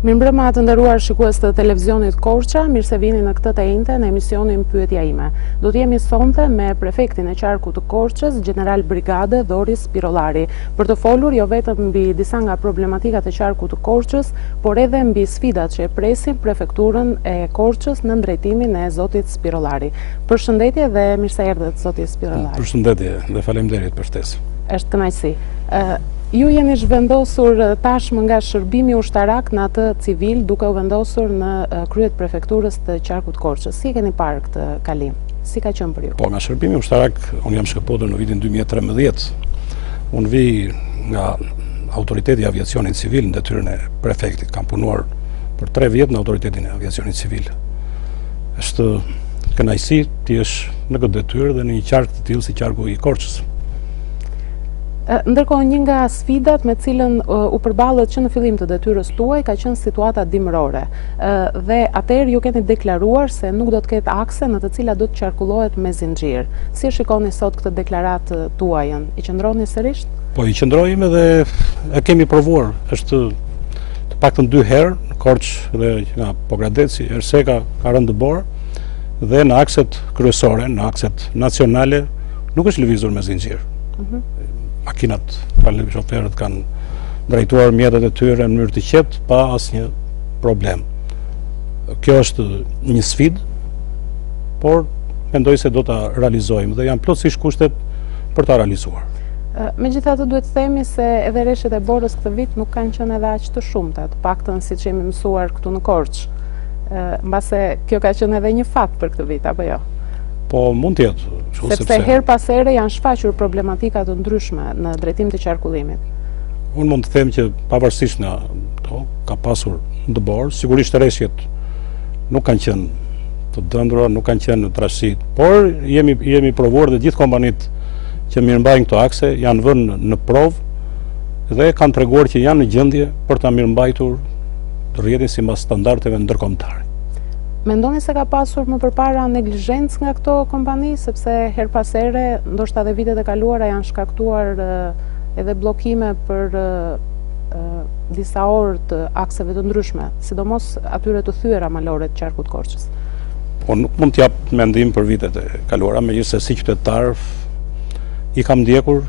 Mirëmbrëma të nderuar shikues të televizionit Korça, mirë se vini në këtë të njëjtë në emisionin Pyetja ime. Do të jemi sonte me prefektin e qarkut të Korçës, General Brigade Dhori Spirollari, për të folur jo vetëm mbi disa nga problematikat e qarkut të Korçës, por edhe mbi sfidat që e presin prefekturën e Korçës në drejtimin e zotit Spirollari. Përshëndetje dhe mirë se erdhët zoti Spirollari. Përshëndetje dhe faleminderit për ftesë. Është kënaqësi. Ju jeni zhvendosur tashmë nga shërbimi ushtarak në atë civil, duke u vendosur në kryet prefekturës të qarkut Korçës. Si keni parë këtë kalim? Si ka qenë për ju? Po, nga shërbimi ushtarak, unë jam shkëputër në vitin 2013. Unë vi nga autoriteti i aviacionit civil në detyrën e prefektit. Kam punuar për 3 vjet në autoritetin e aviacionit civil. Është kënaqësi ti jesh në këtë detyrë dhe në një qark të tillë si qarku i Korçës. Ndërkohë, një nga sfidat me cilën u përballët që në fillim të detyrës tuaj ka qenë situata dimërore. Dhe atëherë ju keni deklaruar se nuk do të ketë akse në të cilat do të qarkullohet me zinxhir. Si e shikoni sot këtë deklaratë tuajën? I qëndroni sërish? Po, i qëndrojmë dhe e kemi provuar. Është të paktën 2 herë në Korçë dhe nga Pogradeci, Erseka ka rënë dëbor dhe në akset kryesore, në akset nacionale nuk është lëvizur me zinxhir. Makinat, shoferët kanë drejtuar mjetet e tyre në mënyrë të qetë pa asnjë problem. Kjo është një sfidë, por mendoj se do ta realizojmë dhe janë plotësisht kushtet për ta realizuar. Megjithatë duhet të themi se edhe rreshtet e borës këtë vit nuk kanë qenë edhe aq të shumta, të paktën siç jemi mësuar këtu në Korçë. Mbase kjo ka qenë edhe një fat për këtë vit, apo jo? Po, mund të jetë. Sepse her pas here janë shfaqur problematika të ndryshme në drejtim të qarkullimit. Unë mund të them që pavarësisht nga ka pasur dëbor, sigurisht rreshtet nuk kanë qenë të dëndura, nuk kanë qenë në trashësi, por jemi provuar dhe gjithë kompanitë që mirëmbajnë këto akse janë vënë në provë dhe kanë treguar që janë në gjendje për ta mirëmbajtur rrjetin sipas standardeve ndërkombëtare. Mendoni se ka pasur më përpara neglizhencë nga këto kompani, sepse her pas here, ndoshta edhe vitet e kaluara janë shkaktuar edhe bllokime për disa orë të akseve të ndryshme, sidomos atyre të thyera malore të qarkut Korçës. Po nuk mund t'jap mendim për vitet e kaluara, megjithëse si qytetar i kam ndjekur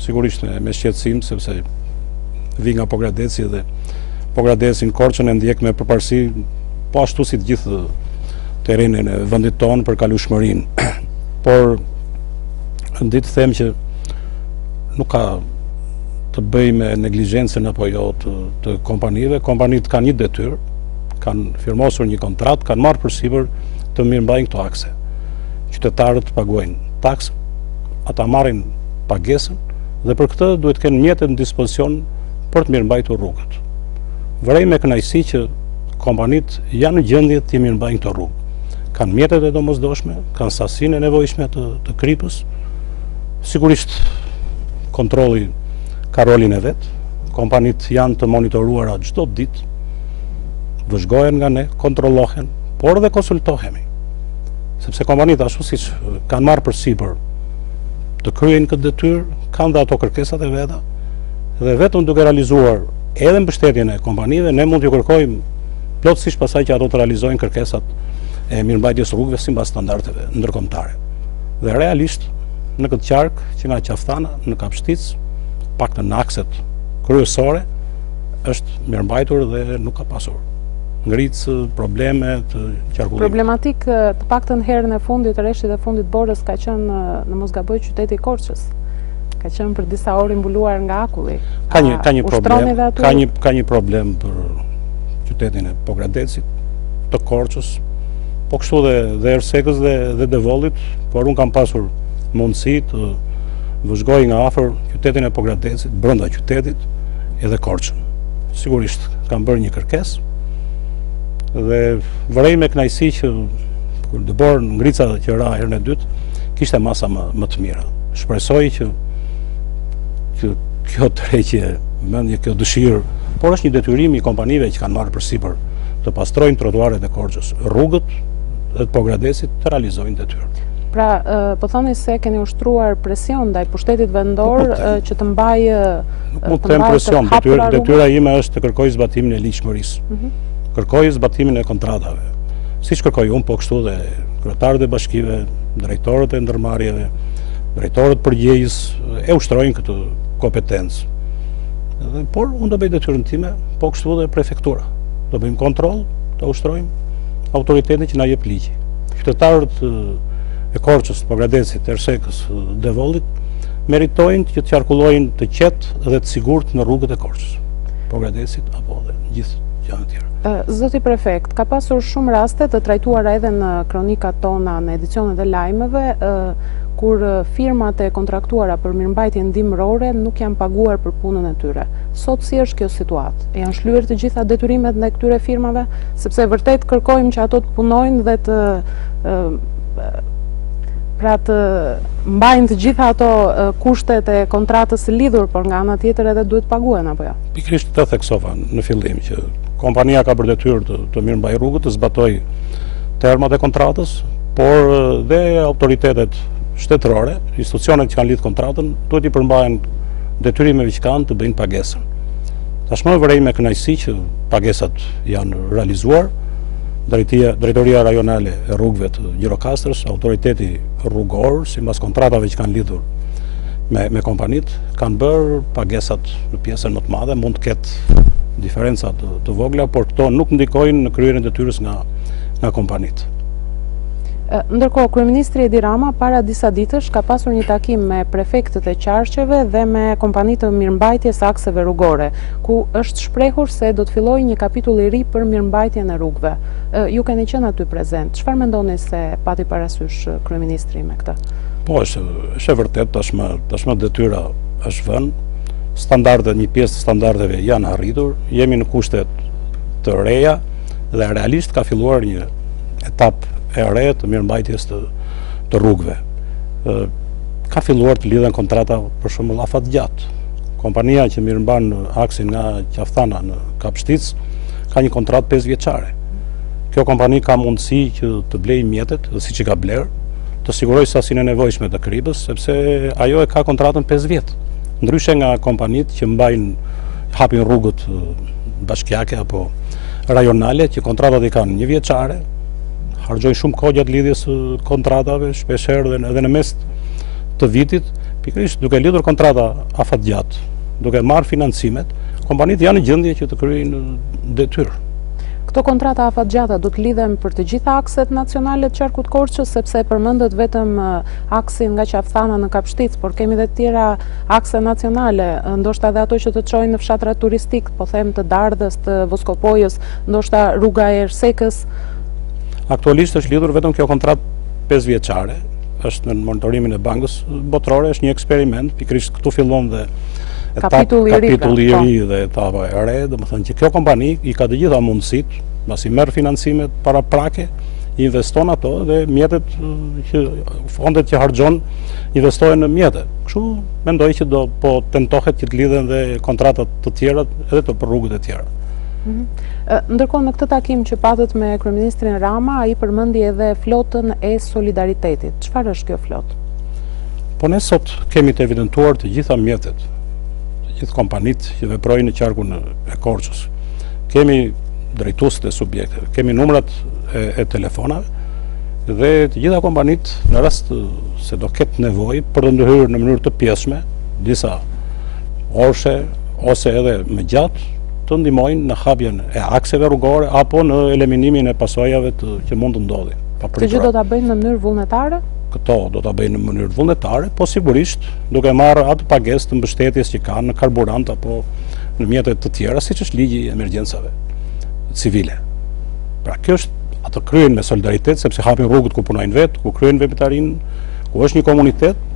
sigurisht me shqetësim, sepse vi nga Pogradeci dhe Pogradecin Korçën e ndjek me përparësi, po ashtu si të gjithë terrenin e vendit tonë për kalueshmërinë. Por ndi të them që nuk ka të bëjë me neglizhencën apo jo të kompanive. Kompanitë kanë një detyrë, kanë firmosur një kontratë, kanë marrë përsipër të mirëmbajnë këto akse. Qytetarët paguajnë taksën, ata marrin pagesën dhe për këtë duhet të kenë mjetet në dispozicion për të mirëmbajtur rrugët. Vërej me kënaqësi që kompanitë janë në gjendje të mirëmbajnë këto rrugë. Kanë mjetet e domosdoshme, kanë sasinë e nevojshme të kripës. Sigurisht kontrolli ka rolin e vet. Kompanitë janë të monitoruara çdo ditë. Vëzhgohen nga ne, kontrollohen, por dhe konsultohemi. Sepse kompanitë ashtu siç kanë marrë përsipër të kryejnë këtë detyrë, kanë dhe ato kërkesat e veta dhe vetëm duke realizuar edhe mbështetjen e kompanive, ne mund t'ju kërkojmë plotësisht pasaj që ato të realizojnë kërkesat e mirëmbajtjes rrugëve sipas standardeve ndërkombëtare. Dhe realisht në këtë qark që nga Qaftana në Kapshtic, paktën në akset kryesore, është mirëmbajtur dhe nuk ka pasur ngritës probleme të qarkullimit. Problematik të paktën herën e fundit të rreshtit e fundit borës ka qenë në mos gaboj qyteti i Korçës. Ka qenë për disa orë i mbuluar nga akulli. Ka një problem për qytetin e Pogradecit, të Korçës, po kështu dhe Ersekës dhe Devollit, por unë kam pasur mundësi të vëzhgoj nga afër qytetin e Pogradecit, brenda qytetit edhe Korçën. Sigurisht kam bërë një kërkesë dhe vërej me kënaqësi që kur dëbor ngrica që ra herën e dytë, kishte masa më të mira. Shpresoj që kjo tërheqje, kjo dëshirë, por është një detyrim i kompanive që kanë marrë përsipër të pastrojnë trotuaret e Korçës, rrugët dhe të Pogradecit të realizojnë detyrën. Pra, po thoni se keni ushtruar presion ndaj pushtetit vendor që të mbajë Nuk mund të them presion, detyra ime është të kërkoj zbatimin e ligjshmërisë. Kërkoj zbatimin e kontratave. Siç kërkoj unë, po kështu dhe kryetarët e bashkive, drejtorët e ndërmarrjeve, drejtorët përgjegjës e ushtrojnë këtë kompetencë. Por unë do bëj detyrën time, po kështu dhe prefektura. Do bëjmë kontroll, do ushtrojmë autoritetin që na jep ligji. Qytetarët e Korçës, Pogradecit, Ersekës, Devollit meritojnë që të qarkullojnë të qetë dhe të sigurt në rrugët e Korçës, Pogradecit apo dhe gjithë gjëra të tjera. Zoti prefekt, ka pasur shumë raste të trajtuara edhe në kronikat tona në edicionet e lajmeve, kur firmat e kontraktuara për mirëmbajtje ndihmërore nuk janë paguar për punën e tyre. Sot si është kjo situatë? Janë shlyer të gjitha detyrimet ndaj këtyre firmave, sepse vërtet kërkojmë që ato të punojnë dhe të mbajnë të gjitha ato kushtet e kontratës së lidhur, por nga ana tjetër edhe duhet paguen apo jo? Pikërisht të theksova në fillim që kompania ka për detyrë të mirëmbajë rrugët, të zbatojë termat e kontratës, por dhe autoritetet shtetërore, institucionet që kanë lidhur kontratën, duhet i përmbajnë detyrimeve që kanë të bëjnë pagesën. Tashmë vërej me kënaqësi që pagesat janë realizuar. Drejtoria rajonale e rrugëve të Gjirokastrës, autoriteti rrugor, sipas kontratave që kanë lidhur me kompanitë, kanë bërë pagesat në pjesën më të madhe, mund të ketë diferenca të vogla, por këto nuk ndikojnë në kryerjen e detyrës nga kompanitë. Ndërkohë, Kryeministri Edi Rama para disa ditësh ka pasur një takim me prefektët e qarqeve dhe me kompanitë të mirëmbajtjes akseve rrugore, ku është shprehur se do të fillojë një kapitull i ri për mirëmbajtjen e rrugëve. Ju keni qenë aty prezent. Çfarë mendoni se pati parasysh Kryeministri me këtë? Po, është e vërtet, tashmë detyra është vënë, një pjesë të standardeve janë arritur, jemi në kushtet të reja dhe realisht ka filluar një etapë e re të mirëmbajtjes të rrugëve. Ka filluar të lidhen kontrata për shembull afatgjat. Kompania që mirëmban aksin nga Qaftana në Kapshtic ka një kontratë 5 vjeçare. Kjo kompani ka mundësi që të blejë mjetet, dhe siç i ka blerë, të sigurojë sasinë e nevojshme të kribës, sepse ajo e ka kontratën 5 vjet. Ndryshe nga kompanitë që hapin rrugët bashkiake apo rajonale, që kontratat i kanë 1 vjeçare, harxojnë shumë kohë gjatë lidhjes kontratave, shpeshherë edhe në mes të vitit, pikërisht duke lidhur kontrata afatgjat, duke marrë financimet, kompanitë janë në gjendje që të kryejnë detyrë. Këto kontrata afatgjata do të lidhen për të gjitha akset nacionale të qarkut Korçës, sepse përmendet vetëm aksin nga Qaftana në Kapshtic, por kemi dhe të tjera akse nacionale, ndoshta edhe ato që të çojnë në fshatrat turistik, po them të Dardhës, të Voskopojës, ndoshta rruga e Ersekës. Aktualisht është lidhur vetëm kjo kontratë 5 vjeçare, është në monitorimin e Bankës Botërore, është një eksperiment, pikërisht këtu fillon dhe kapitulli i ri dhe etapa e re, domethënë që kjo kompani i ka të gjitha mundësitë, pasi merr financimet paraprake, i investon ato dhe mjetet që fondet që harxhon investohen në mjete. Kështu mendoj që do po tentohet që të lidhen dhe kontratat të tjera edhe të për rrugët e tjera. Ndërkohë në këtë takim që patët me Kryeministrin Rama, ai përmendi edhe flotën e solidaritetit. Çfarë është kjo flotë? Po ne sot kemi të evidentuar të gjitha mjetet, të gjithë kompanitë që veprojnë në qarkun e Korçës. Kemi drejtuesit e subjekteve, kemi numrat e telefonave dhe të gjitha kompanitë në rast se do ketë nevojë për të ndërhyrë në mënyrë të pjesshme, disa orëshe ose edhe më gjatë, të ndihmojnë në hapjen e akseve rrugore apo në eliminimin e pasojave që mund të ndodhin. Këtë gjë do ta bëjnë në mënyrë vullnetare? Këto do ta bëjnë në mënyrë vullnetare, po sigurisht duke marrë atë pagesë të mbështetjes që kanë në karburant apo në mjetet të tjera, siç është ligji i emergjencave civile. Pra kjo është ato kryen me solidaritet, sepse hapin rrugët ku punojnë vetë, ku kryejnë veprimtarinë, ku është një komunitet,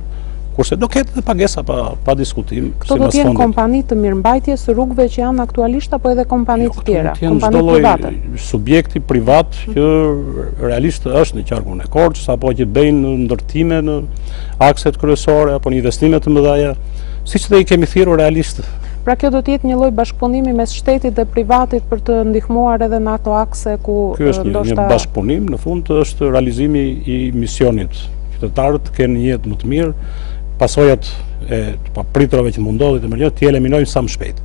kurse do ketë pagesa pa diskutim. Këto do të jenë kompani të mirëmbajtjes së rrugëve që janë aktualisht apo edhe kompani të tjera, kompani private? Subjekti privat që realisht është në qarkun e Korçës apo që bëjnë ndërtime në akset kryesore apo në investime të mëdha, siç dhe i kemi thirrur realisht. Pra kjo do të jetë një lloj bashkëpunimi mes shtetit dhe privatit për të ndihmuar edhe në ato akse ku Ky është një bashkëpunim, në fund është realizimi i misionit qytetarët të kenë një jetë më të mirë, pasojat e papriturave që mundodhin të emergjent t'i eliminojnë sa më shpejt.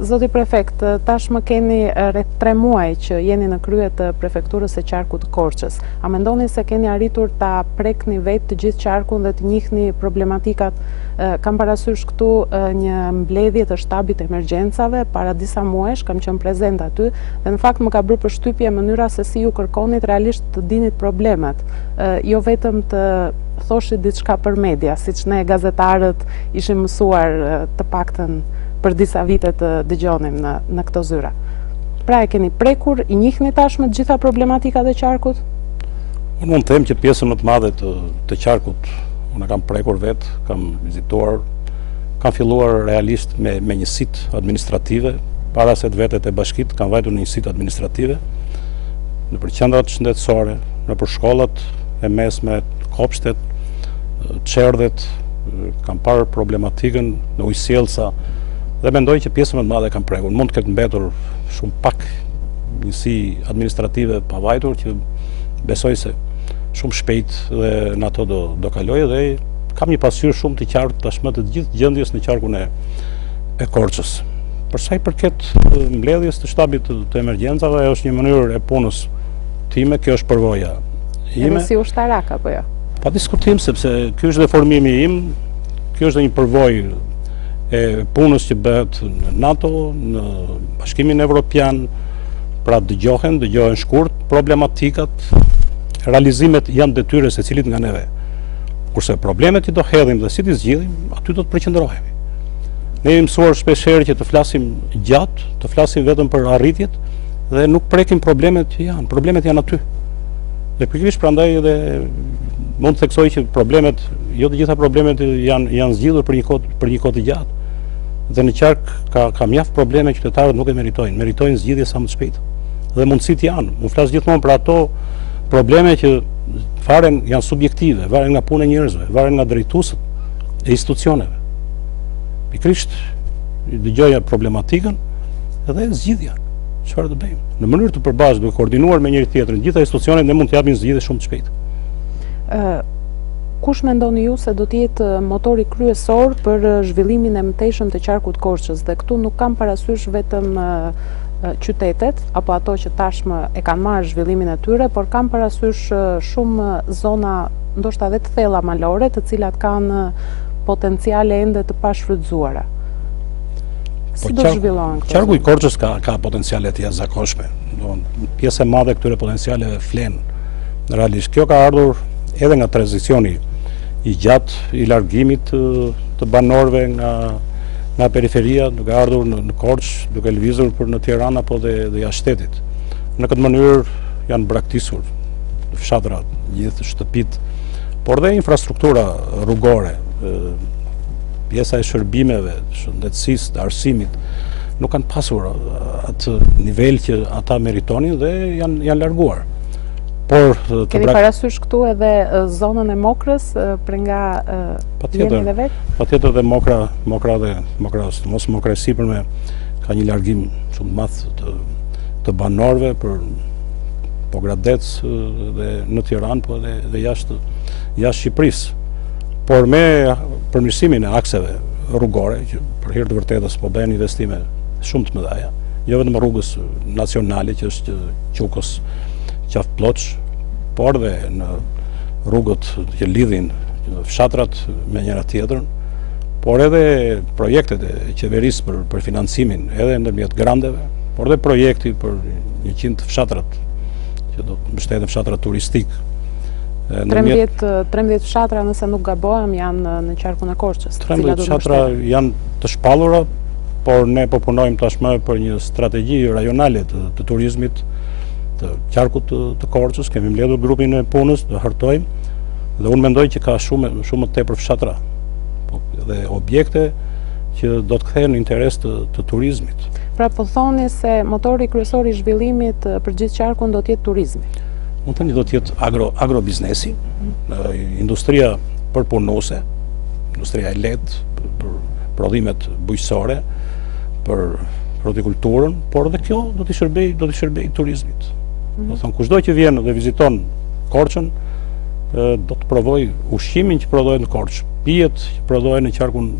Zoti prefekt, tashmë keni rreth 3 muaj që jeni në krye të prefekturës së qarkut të Korçës. A mendoni se keni arritur ta prekni vetë të gjithë qarkun dhe të njihni problematikat? Kam parasysh këtu një mbledhje të shtabit të emergjencave para disa muajsh, kam qenë prezent aty dhe në fakt më ka bërë përshtypje mënyra se si ju kërkonit realisht të dinit problemet, jo vetëm të thoshit diçka për media, siç ne gazetarët ishim mësuar të paktën për disa vite të dëgjonim në këto zyra. Pra e keni prekur, i njihni tashmë të gjitha problematikat e qarkut? Unë mund të them që pjesën më të madhe të qarkut unë kam prekur vetë, kam vizituar, kam filluar realisht me njësitë administrative, para se të vetet e bashkit kam vajtur në njësitë administrative, në për qendrat shëndetësore, në për shkollat e mesme, kopshtet, çerdhet, kam parë problematikën në ujësjellsa dhe mendoj që pjesën më të madhe kam prekur. Mund të ketë mbetur shumë pak njësi administrative pavajtur që besoj se shumë shpejt dhe në ato do kaloj dhe kam një pasqyrë shumë të qartë tashmë të gjithë gjendjes në qarkun e Korçës. Për sa i përket mbledhjes të shtabit të emergjencave, është një mënyrë e punës time, kjo është përvoja ime. Edhe si ushtarak apo jo? Pa diskutim, sepse ky është dhe formimi im, kjo është dhe një përvojë e punës që bëhet në NATO, në Bashkimin Evropian, pra dëgjohen shkurt problematikat, realizimet janë detyre se cilit nga neve. Kurse problemet që do hedhim dhe si t'i zgjidhim, aty do të përqendrohemi. Ne jemi mësuar shpeshherë që të flasim gjatë, të flasim vetëm për arritjet dhe nuk prekim problemet që janë. Problemet janë aty. Dhe pikërisht prandaj edhe mund të theksoj që problemet, jo të gjitha problemet janë zgjidhur për një kohë të gjatë. Dhe në qark ka mjaft probleme që qytetarët nuk e meritojnë zgjidhje sa më të shpejtë. Dhe mundësit janë. Unë flas gjithmonë për ato probleme që faren janë subjektive, varen nga punë e njerëzve, varen nga drejtuesët e institucioneve. Pikërisht dëgjoja problematikën dhe zgjidhja. Çfarë do bëjmë? Në mënyrë të përbashkët, duke koordinuar me njëri tjetrin, gjitha institucionet ne mund të japim zgjidhje shumë të shpejtë. Kush mendoni ju se do të jetë motori kryesor për zhvillimin e mëtejshëm të qarkut Korçës? Dhe këtu nuk kam parasysh vetëm qytetet, apo ato që tashmë e kanë marrë zhvillimin e tyre, por kam parasysh shumë zona, ndoshta edhe të thella malore, të cilat kanë potenciale ende të pashfrytzuara. Si do zhvillohen këto? Qarku i Korçës ka potenciale të jashtëzakonshme. Pjesë e madhe këtyre potencialeve flen. Realisht kjo ka ardhur edhe nga tranzicioni i gjatë i largimit të banorëve nga periferia, duke ardhur në Korçë, duke lëvizur për në Tiranë apo dhe jashtë shtetit. Në këtë mënyrë janë braktisur fshatrat, gjithë shtëpitë, por dhe infrastruktura rrugore, pjesa e shërbimeve, shëndetësisë, të arsimit, nuk kanë pasur atë nivel që ata meritonin dhe janë larguar. Keni parasysh këtu edhe zonën e Mokrës për nga jeni dhe vetë? Patjetër dhe Mokra dhe mos Mokra e sipërme ka një largim shumë të madh të banorëve për Pogradec dhe në Tiranë, po edhe jashtë Shqipërisë. Por me përmirësimin e akseve rrugore, që për hir të vërtetës po bëhen investime shumë të mëdha, jo vetëm rrugës nacionale që është Qukës qaftë Ploç, por dhe në rrugët që lidhin fshatrat me njëra tjetrën, por edhe projektet e qeverisë për financimin edhe ndërmjet grandeve, por dhe projekti për 100 fshatrat që do të mbështeten fshatrat turistik. 13 fshatra, nëse nuk gabohem, janë në qarkun e Korçës. 13 fshatra janë të shpallura, por ne po punojmë tashmë për një strategji rajonale të turizmit të qarkut të Korçës. Kemi mbledhur grupin e punës, do hartojmë dhe unë mendoj që ka shumë më tepër fshatra dhe objekte që do të kthehen në interes të turizmit. Pra po thoni se motori kryesor i zhvillimit për gjithë qarkun do të jetë turizmi. Unë thënë do të jetë agrobiznesi, industria përpunuese, industria e lehtë për prodhimet bujqësore, për hortikulturën, por dhe kjo do të shërbej turizmit. Do thonë kushdo që vjen dhe viziton Korçën, do të provoj ushqimin që prodhohet në Korçë, pijet që prodhohen në qarkun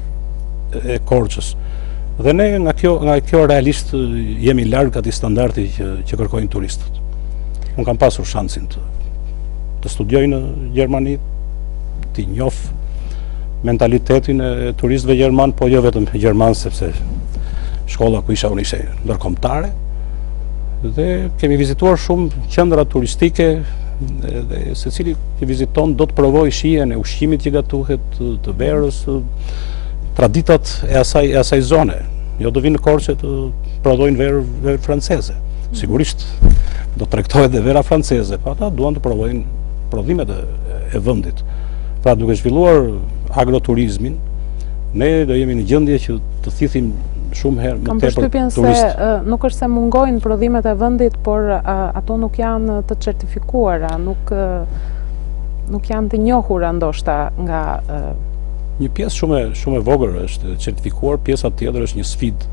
e Korçës. Dhe ne nga kjo realisht jemi larg atij standardi që kërkojnë turistët. Unë kam pasur shansin të studioj në Gjermani, të njoh mentalitetin e turistëve gjerman, po jo vetëm gjerman, sepse shkolla ku isha unë ishte ndërkombëtare. Dhe kemi vizituar shumë qendra turistike, dhe secili që viziton do të provojë shijen e ushqimit që gatuhet, të verës, traditat e asaj zone. Jo do vinë në Korçë të prodhojnë verë franceze. Sigurisht do të tregtohet dhe vera franceze, pa ata duan të provojnë prodhimet e vendit. Pra duke zhvilluar agroturizmin, ne do jemi në gjendje që të thithim shumë herë më tepër turistë. Kam përshtypjen se nuk është se mungojnë prodhimet e vendit, por ato nuk janë të certifikuara, nuk janë të njohura ndoshta nga një pjesë shumë e vogël është certifikuar, pjesa tjetër është një sfidë,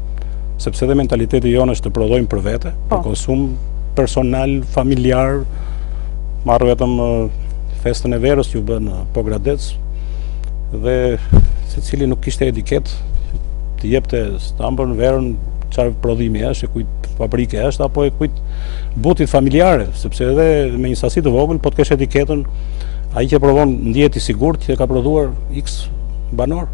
sepse edhe mentaliteti jonë është të prodhojmë për vete, për konsum personal, familjar, marrë vetëm festën e verës që u bën Pogradec, dhe secili nuk kishte etiketë të jepte stambër në verën çfarë prodhimi është, kujt fabrike është, apo e kujt butit familjare, sepse edhe me një sasi të vogël, po të kesh etiketën, ai që provon ndihet i sigurt që ka prodhuar X banor.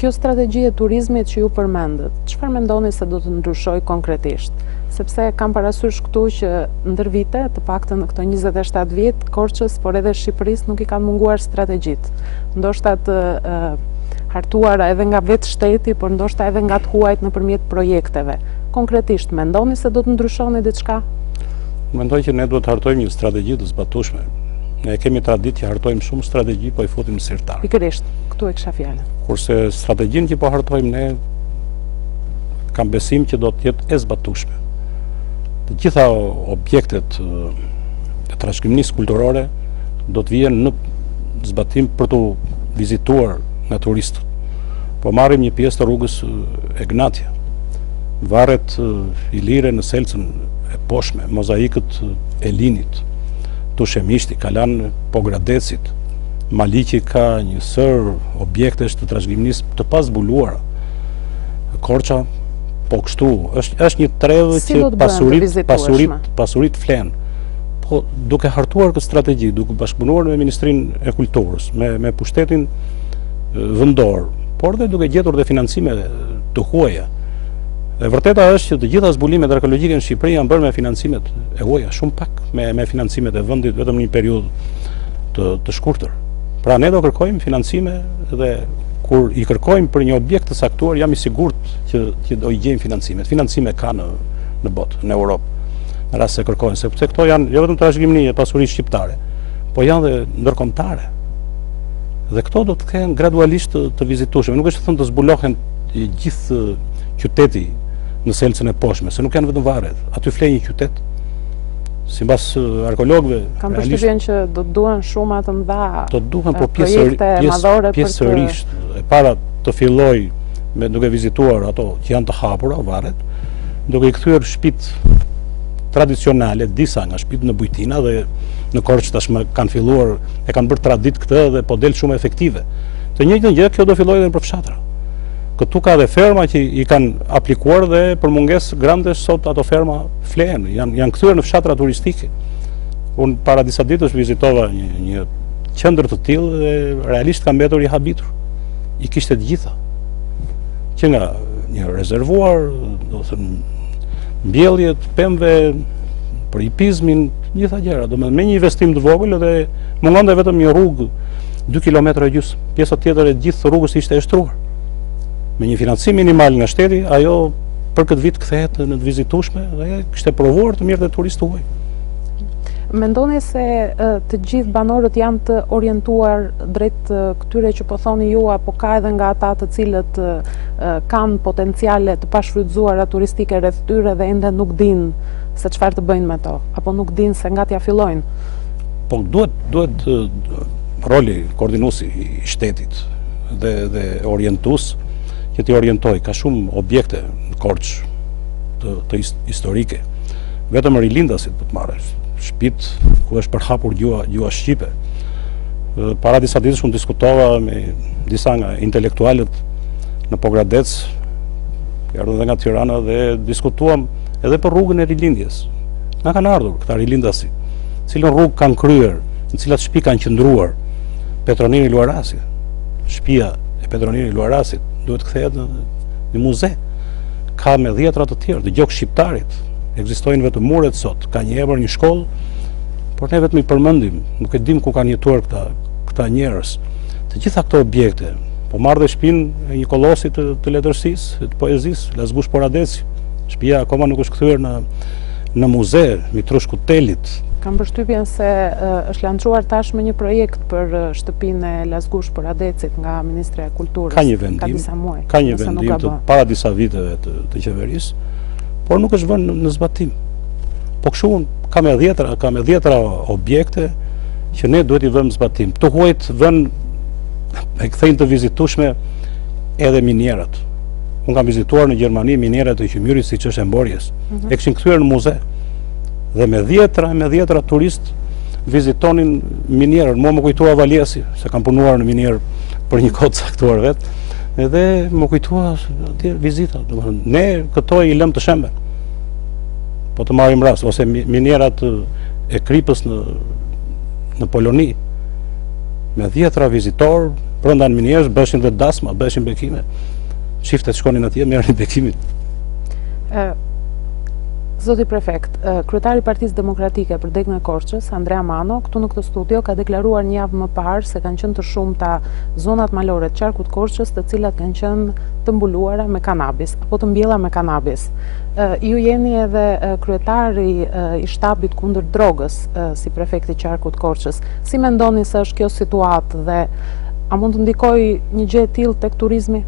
Kjo strategji e turizmit që ju përmendët, çfarë mendoni se do të ndryshoj konkretisht? Sepse kam parasysh këtu që ndër vite, të paktën në këto 27 vjet, Korçës, por edhe Shqipërisë nuk i kanë munguar strategjitë. Ndoshta të hartuara edhe nga vetë shteti, por ndoshta edhe nga të huajt nëpërmjet projekteve. Konkretisht, mendoni se do të ndryshoni diçka? Mendoj që ne duhet të hartojmë një strategji të zbatueshme. Ne kemi traditë që hartojmë shumë strategji, po i futim në sirtar. Pikërisht, këtu e kisha fjalën. Kurse strategjinë që po hartojmë ne, kam besim që do të jetë e zbatueshme. Të gjitha objektet e trashëgimisë kulturore do të vijnë në zbatim për të vizituar nga turistët. Po marrim një pjesë të rrugës Egnatja, varret Ilire në Selcën e poshtme, mozaikët e Linit, Tushemishti, kalan Pogradecit, Maliqi ka një sër objektesh të trashëgimisë të pazbuluara. Korça po kështu, është një trevë që pasurit flen. Po duke hartuar këtë strategji, duke bashkëpunuar me Ministrinë e Kulturës, me pushtetin vendor, por dhe duke gjetur dhe financime të huaja. Dhe vërteta është që të gjitha zbulimet arkeologjike në Shqipëri janë bërë me financimet e huaja, shumë pak me financimet e vendit vetëm në një periudhë të shkurtër. Pra ne do kërkojmë financime dhe kur i kërkojmë për një objekt të saktuar, jam i sigurt që do i gjejmë financimet. Financime ka në botë, në Europë, në rast se kërkojnë, sepse këto janë jo vetëm trashëgimi e pasurisë shqiptare, po janë dhe ndërkombëtare. Dhe këto do të kenë gradualisht të vizitueshme. Nuk është thënë të zbulohen gjithë qyteti në Selcën e poshtme, se nuk janë vetëm varret. Aty flet një qytet. Sipas arkeologëve, kam përshtypjen që do të duhen shumë të mëdha. Do të duhen po pjesërisht e para të filloj me duke vizituar ato që janë të hapura, varret, duke i kthyer shtëpitë tradicionale, disa nga shtëpitë në Bujtina dhe në Korçë tashmë kanë filluar, e kanë bërë traditë këtë dhe po del shumë efektive. Të njëjtën gjë kjo do fillojë edhe në fshatra. Këtu ka dhe ferma që i kanë aplikuar dhe për mungesë grande sot ato ferma flen, janë kthyer në fshatra turistike. Unë para disa ditësh vizitova një qendër të tillë dhe realisht ka mbetur i habitur. I kishte të gjitha. Që nga një rezervuar, do të thënë mbjelljet, pemëve, për hipizmin, gjitha gjëra. Do me një investim të vogël dhe mungonte vetëm një rrugë 2 kilometra e gjysmë. Pjesa tjetër e gjithë rrugës ishte e shtruar. Me një financim minimal nga shteti, ajo për këtë vit kthehet në të vizitueshme dhe kishte provuar të mirë dhe turistë huaj. Mendoni se të gjithë banorët janë të orientuar drejt këtyre që po thoni ju, apo ka edhe nga ata të cilët kanë potenciale të pashfrytzuara turistike rreth tyre dhe ende nuk dinë se çfarë të bëjnë me to, apo nuk dinë se nga t'ja fillojnë? Po duhet roli koordinuesi i shtetit dhe orientues që t'i orientoj. Ka shumë objekte në Korçë të historike. Vetëm rilindasit po të marrësh. shtëpit ku është përhapur gjua shqipe. Para disa ditësh unë diskutova me disa nga intelektualët në Pogradec, erdhën dhe nga Tirana dhe diskutuam edhe për rrugën e rilindjes. Na kanë ardhur këta rilindasi, cilën rrugë kanë kryer, në cilat shtëpi kanë qëndruar. Petroniri Luarasit, shtëpia e Petroniri Luarasit duhet kthehet në muze. Ka me dhjetra të tjerë, dëgjok shqiptarit. Ekzistojnë vetëm muret sot, ka një emër, një shkollë, por ne vetëm i përmendim, nuk e dim ku kanë jetuar këta njerëz. Të gjitha këto objekte, po marrë dhe shtëpinë e një kolosi të letërsisë, të poezisë, Lazgush Poradeci. Shtëpia akoma nuk është kthyer në muze, Mitrush Kutelit. Kam përshtypjen se është lançuar tashmë një projekt për shtëpinë e Lazgush Poradecit nga Ministria e Kulturës. Ka një vendim të para disa viteve të qeverisë, por nuk është vënë në zbatim. Po kështu ka me dhjetra objekte që ne duhet i vëmë zbatim. Të huajt vënë e kthejnë të vizitueshme edhe minierat. Unë kam vizituar në Gjermani minierat e Qymyrit siç është e Mborjes. E kishin kthyer në muze. Dhe me dhjetra turist vizitonin minierën. Mua më kujtua Valjesi, se kam punuar në minier për një kohë caktuar vet. Edhe më kujtua vizita. Ne këto i lëm të shembe. Po të marrim rast, ose minierat e Kripës në Poloni. Me dhjetra vizitor, brenda në minierës bëshin dhe dasma, bëshin bekime. Shiftet shkonin atje, merrin bekimin. Zoti prefekt, kryetari i Partisë Demokratike për Degën e Korçës, Andrea Mano, këtu në këtë studio ka deklaruar një javë më parë se kanë qenë të shumta zonat malore të qarkut Korçës, të cilat kanë qenë të mbuluara me kanabis apo të mbjella me kanabis. Ju jeni edhe kryetari i shtabit kundër drogës si prefekti i qarkut Korçës. Si mendoni se është kjo situatë dhe a mund të ndikojë një gjë e tillë tek turizmi?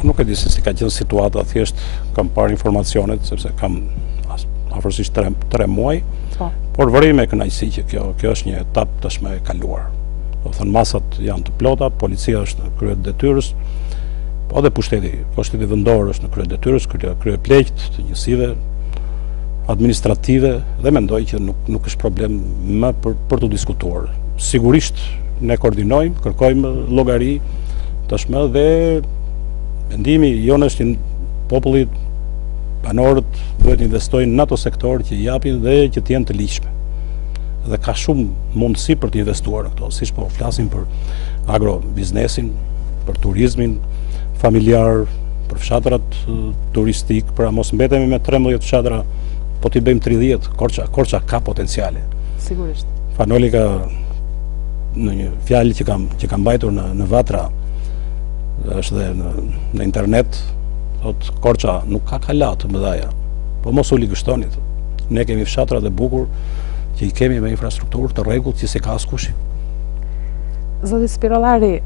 Nuk e di se si ka qenë situata, thjesht kam parë informacionet, sepse kam afërsisht 3 muaj, por vërej me kënaqësi që kjo është një etapë tashmë e kaluar. Do thënë masat janë të plota, policia është në krye të detyrës, po dhe pushteti vendor është në krye të detyrës, krye pleqt të njësive administrative, dhe mendoj që nuk është problem më për të diskutuar. Sigurisht ne koordinojmë, kërkojmë llogari tashmë dhe mendimi jonë është që popullit, banorët duhet investojnë në ato sektor që i japin dhe që të jenë të ligjshme. Dhe ka shumë mundësi për të investuar në këto, siç po flasim për agrobiznesin, për turizmin familjar, për fshatrat turistik, pra mos mbetemi me 13 fshatra, po t'i bëjmë 30, Korça ka potenciale. Sigurisht. Fanoli ka në një fjalë që kam mbajtur në Vatra, është dhe në internet, thot Korça nuk ka kala të mëdhaja, po mos u ligështonit. Ne kemi fshatra dhe bukur që i kemi me infrastrukturë të rregullt që si ka askushi. Zoti Spirollari,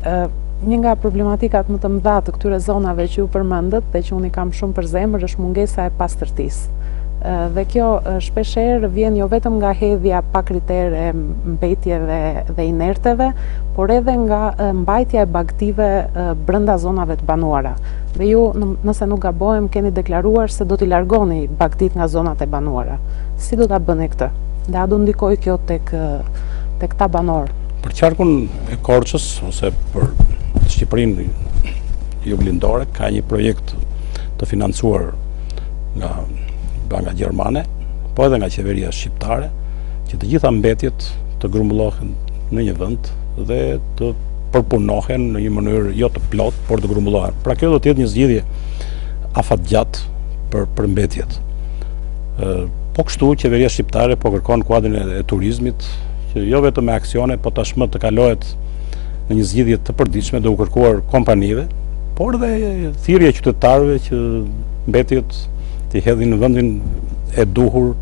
një nga problematikat më të mëdha të këtyre zonave që ju përmendët dhe që unë i kam shumë për zemër është mungesa e pastërtisë. Dhe kjo shpeshherë vjen jo vetëm nga hedhja pa kritere mbetjeve dhe inerteve, por edhe nga mbajtja e bagtive brenda zonave të banuara. Dhe ju, nëse nuk gabohem, keni deklaruar se do t'i largoni bagtit nga zonat e banuara. Si do t'a bëni këtë? Dhe a do ndikoj kjo tek ta banor? Për qarkun e Korçës, ose për Shqipërinë juglindore, ka një projekt të financuar nga Banka Gjermane, po edhe nga qeveria shqiptare, që të gjitha mbetjet të grumbullohen në një vend dhe të përpunohen në një mënyrë jo të plot, por të grumbullohen. Pra kjo do të jetë një zgjidhje afatgjatë për mbetjet. Po kështu qeveria shqiptare po kërkon kuadrin e turizmit, që jo vetëm me aksione, po tashmë të kalohet në një zgjidhje të përditshme, duke kërkuar kompanive, por dhe thirrje qytetarëve që mbetjet të hedhin në vendin e duhur,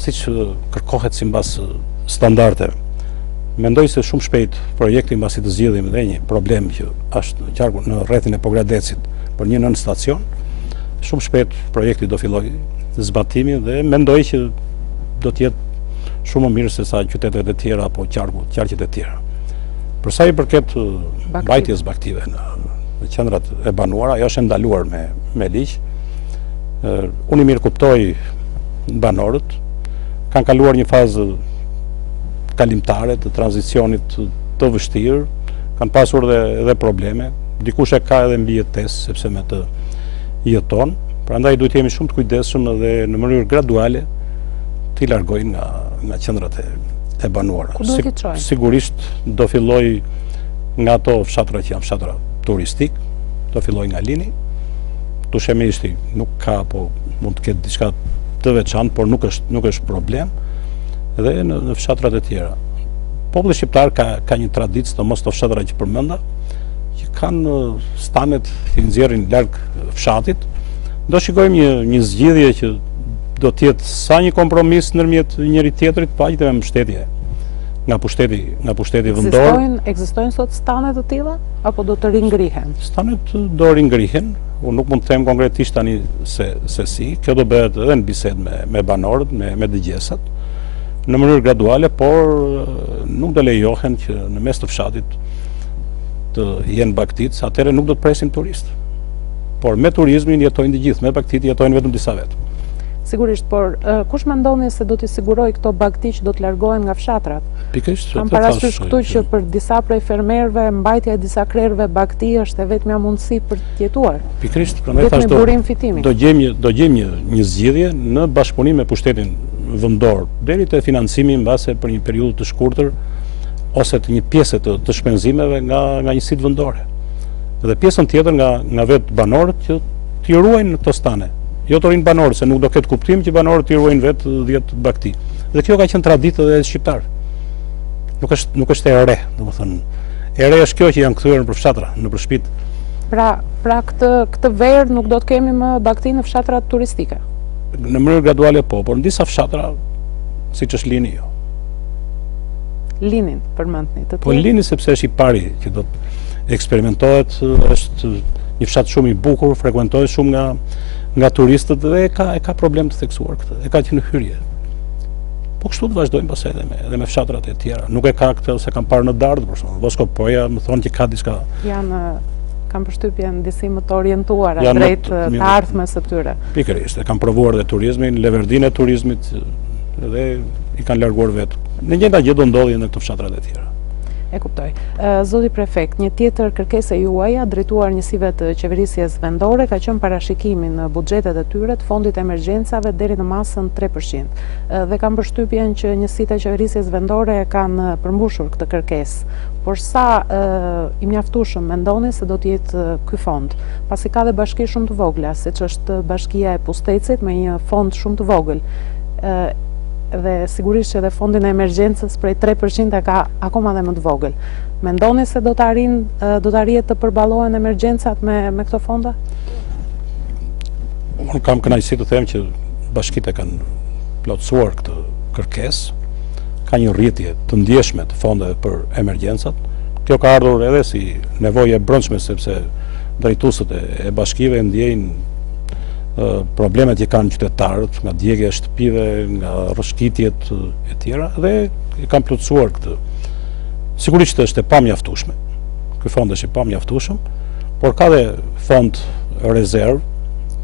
siç kërkohet sipas standardeve. Mendoj se shumë shpejt projekti mbasi të zgjidhim dhe një problem që është në rrethin e Pogradecit për një nën stacion, shumë shpejt projekti do fillojë zbatimi dhe mendoj që do të jetë shumë më mirë se sa qytetet e tjera apo qarqet e tjera. Për sa i përket mbajtjes baktive në qendrat e banuara, ajo është ndaluar me ligj. Unë i mirë kuptoj banorët, kanë kaluar një fazë kalimtare të tranzicionit të vështirë, kanë pasur edhe probleme, dikush e ka edhe mbi jetesë sepse me të jeton, prandaj duhet jemi shumë të kujdesshëm dhe në mënyrë graduale t'i largojnë nga qendrat e banuara. Ku duhet i çojnë? Sigurisht do filloj nga ato fshatra që janë fshatra turistik, do filloj nga Lini, Tushemisht nuk ka, po mund të ketë diçka të veçantë, por nuk është problem, dhe në fshatrat e tjera. Populli shqiptar ka një traditë, sidomos të fshatra që përmenda, që kanë stanet që nxjerrin larg fshatit. Do shikojmë një zgjidhje që do të jetë sa një kompromis ndërmjet njëri tjetrit, pa që me mbështetje nga pushteti vendor. Ekzistojnë sot stane të tilla apo do të ringrihen? Stanet do ringrihen. Unë nuk mund të them konkretisht tani se si. Kjo do bëhet edhe në bisedë me banorët, me dëgjesat, në mënyrë graduale, por nuk do lejohen që në mes të fshatit të jenë bagtit, atëherë nuk do të presim turist. Por me turizmin jetojnë të gjithë, me bagtit jetojnë vetëm disa vetë. Sigurisht, por kush mendoni se do t'i siguroj këto bagti që do të largohen nga fshatrat? Pikërisht, kam parasysh këtu që për disa prej fermerëve, mbajtja e disa krerëve bagti është e vetmja mundësi për të jetuar. Pikërisht, prandaj thash do gjejmë një zgjidhje në bashkëpunim me pushtetin vendor, deri te financimi mbase për një periudhë të shkurtër ose të një pjesë të shpenzimeve nga njësitë vendore. Dhe pjesën tjetër nga vetë banorët që t'i ruajnë këto stane. Jo të rinë banorë, se nuk do ketë kuptim që banorët t'i ruajnë vetë 10 bagti. Dhe kjo ka qenë traditë edhe shqiptar. Nuk është e re, domethënë. E re është kjo që janë kthyer në fshatra, në shtëpi. Pra këtë verë nuk do të kemi më bagti në fshatrat turistike. Në mënyrë graduale po, por në disa fshatra, siç është Lini jo. Linin përmendni të tjerë. Po Lini sepse është i pari që do të eksperimentohet, është një fshat shumë i bukur, frekuentohet shumë nga turistët dhe e ka problem të theksuar këtë, e ka që në hyrje. Po kështu të vazhdojmë pastaj edhe me fshatrat e tjera. Nuk e ka këtë se kam parë në Dardë, për shembull. Voskopoja më thonë që ka diçka. Kam përshtypjen disi më të orientuara drejt të ardhmes së tyre. Pikërisht, e kanë provuar dhe turizmin, leverdinë e turizmit dhe i kanë larguar vetë. Në njëjta gjë do ndodhi në këto fshatrat e tjera. E kuptoj. Zoti prefekt, një tjetër kërkesë juaja drejtuar njësive të qeverisjes vendore ka qenë parashikimin në buxhetet e tyre të fondit emergjencave deri në masën 3%. Dhe kam përshtypjen që njësitë e qeverisjes vendore kanë përmbushur këtë kërkesë. Por sa i mjaftueshëm mendoni se do të jetë ky fond? Pasi ka dhe bashki shumë të vogla, siç është bashkia e Pustecit me një fond shumë të vogël. Dhe sigurisht që edhe fondin e emergjencës prej 3% ka akoma dhe më të vogël. Mendoni se do të arrihet të përballohen emergjencat me këto fonda? Unë kam kënaqësi të them që bashkitë kanë plotësuar këtë kërkesë. Ka një rritje të ndjeshme të fondeve për emergjencat. Kjo ka ardhur edhe si nevojë e brendshme sepse drejtuesët e bashkive ndjejnë problemet që kanë qytetarët, nga djegja e shtëpive, nga rrëshqitjet e tjera, dhe i kanë plotësuar këtë. Sigurisht është e pamjaftueshme. Ky fond është i pamjaftueshëm, por ka dhe fond rezervë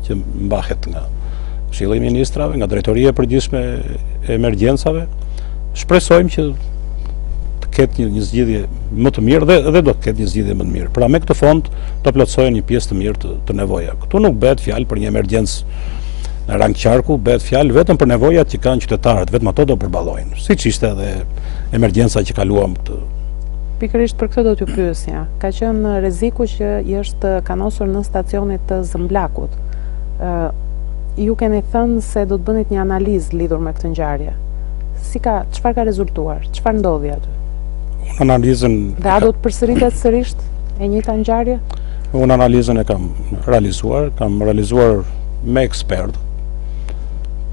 që mbahet nga Këshilli i Ministrave, nga Drejtoria e Përgjithshme e Emergjencave. Shpresojmë që të ketë një zgjidhje më të mirë dhe do të ketë një zgjidhje më të mirë. Pra me këtë fond do plotësohen një pjesë të mirë të nevoja. Këtu nuk bëhet fjalë për një emergjencë në rang qarku, bëhet fjalë vetëm për nevojat që kanë qytetarët, vetëm ato do përballojnë. Siç ishte edhe emergjenca që kaluam këtë. Pikërisht për këtë do t'ju pyesja. Ka qenë rreziku që i është kanosur në stacionit të Zëmblakut. Ju keni thënë se do të bënit një analizë lidhur me këtë ngjarje. Çfarë ka rezultuar? Çfarë ndodhi aty? Analizën dhe a do të përsëritet sërish e njëjta ngjarje? Unë analizën e kam realizuar me ekspert,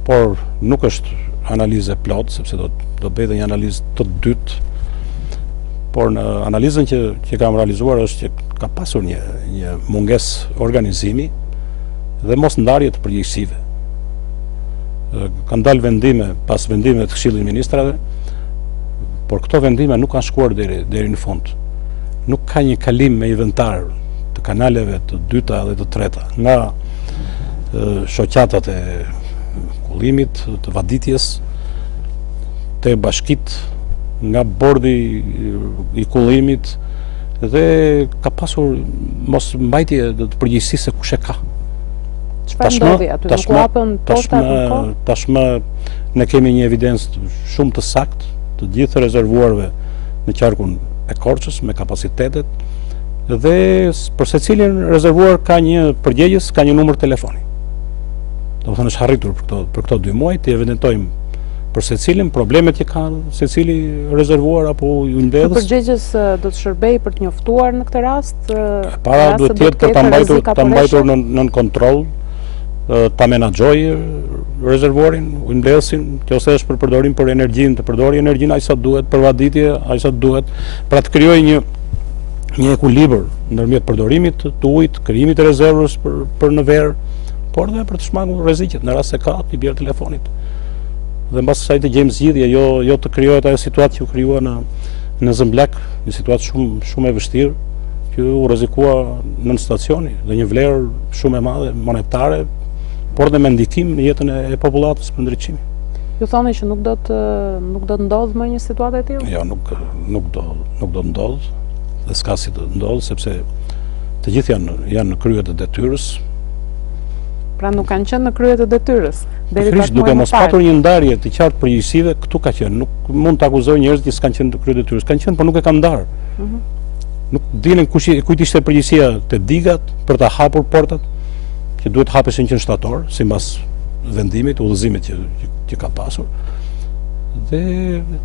por nuk është analizë plot, sepse do bëj dhe një analizë të dytë. Por në analizën që kam realizuar është që ka pasur një mungesë organizimi dhe mos ndarje të përgjegjësive. Kanë dalë vendime pas vendimeve të Këshillit të Ministrave, por këto vendime nuk kanë shkuar deri në fund. Nuk ka një kalim me inventar të kanaleve të dyta dhe të treta, nga shoqatat e kullimit, të vaditjes, te bashkit, nga bordi i kullimit, dhe ka pasur mos mbajtje të përgjegjësisë se kush e ka. Çfarë ndodhi aty? Nuk u hapën porta kur? Tashmë ne kemi një evidencë shumë të saktë të gjithë rezervuarve në qarkun e Korçës me kapacitetet, dhe për secilin rezervuar ka një përgjegjës, ka një numër telefoni. Do të thënë është arritur për këto 2 muaj të evidentojmë për secilin problemet që kanë secili rezervuar apo i mbledhës. Përgjegjës do të shërbej për të njoftuar në këtë rast? Para duhet të jetë për ta mbajtur nën kontroll, ta menaxhoj rezervuarin, i mbledhësin, nëse është për përdorim për energjinë, të përdori energjinë aq sa duhet, për vaditje aq sa duhet, pra të krijojë një ekuilibër ndërmjet përdorimit të ujit, krijimit të rezervës për në verë, por dhe për të shmangur rreziqet në rast se ka i bjerë telefonit. Dhe mbas kësaj të gjejmë zgjidhje, jo të krijohet ajo situatë që u krijua në Zëmblak, një situatë shumë e vështirë, që u rrezikua nën stacioni dhe një vlerë shumë e madhe monetare, por dhe me ndikim në jetën e popullatës për ndriçimi. Ju thoni që nuk do të ndodhë më një situatë e tillë? Jo, nuk do të ndodhë, dhe s'ka si të ndodhë, sepse të gjithë janë në krye të detyrës. Pra nuk kanë qenë në krye të detyrës. Duke mos patur një ndarje të qartë përgjegjësive, këtu ka qenë. Nuk mund të akuzoj njerëzit që s'kanë qenë në krye të detyrës. Kanë qenë, por nuk e kanë ndarë. Nuk dinin kujt ishte përgjegjësia te digat për ta hapur portat, që duhet hapeshin që në shtator, sipas vendimit, udhëzimit që ka pasur. Dhe